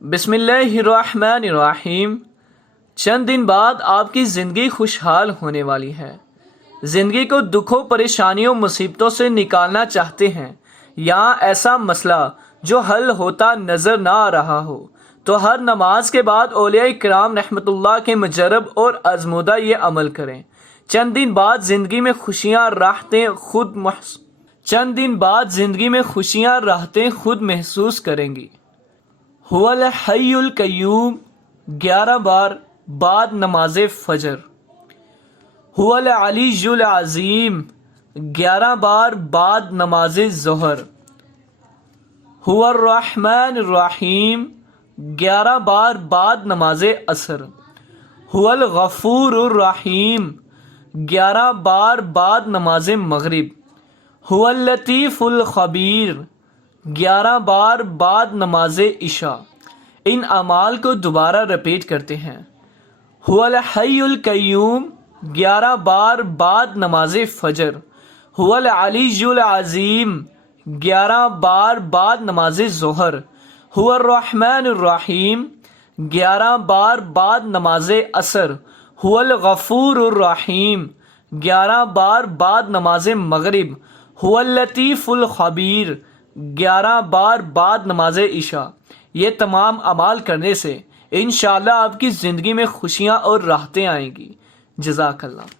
بسم اللہ الرحمن الرحیم۔ چند دن بعد آپ کی زندگی خوشحال ہونے والی ہے۔ زندگی کو دکھوں، پریشانیوں، مصیبتوں سے نکالنا چاہتے ہیں، یا ایسا مسئلہ جو حل ہوتا نظر نہ آ رہا ہو، تو ہر نماز کے بعد اولیاء کرام رحمت اللہ کے مجرب اور آزمودہ یہ عمل کریں۔ چند دن بعد زندگی میں راحتیں خود محسوس کریں گی۔ هو الحی القیوم 11 بار بعد نماز فجر۔ هو العلی العظیم 11 بار بعد نماز ظہر۔ هو الرحمن الرحیم 11 بار بعد نماز عصر۔ هو الغفور الرحیم 11 بار بعد نماز مغرب۔ هو اللطیف الخبیر 11 بار بعد نماز عشاء۔ ان اعمال کو دوبارہ رپیٹ کرتے ہیں۔ هو الحی القیوم 11 بار بعد نماز فجر۔ هو العلی العظیم 11 بار بعد نماز ظہر۔ هو الرحمن الرحیم 11 بار بعد نماز عصر۔ هو الغفور الرحیم 11 بار بعد نماز مغرب۔ هو اللطیف الخبیر 11 بار بعد نماز عشاء۔ یہ تمام اعمال کرنے سے انشاءاللہ آپ کی زندگی میں خوشیاں اور راحتیں آئیں گی۔ جزاک اللہ۔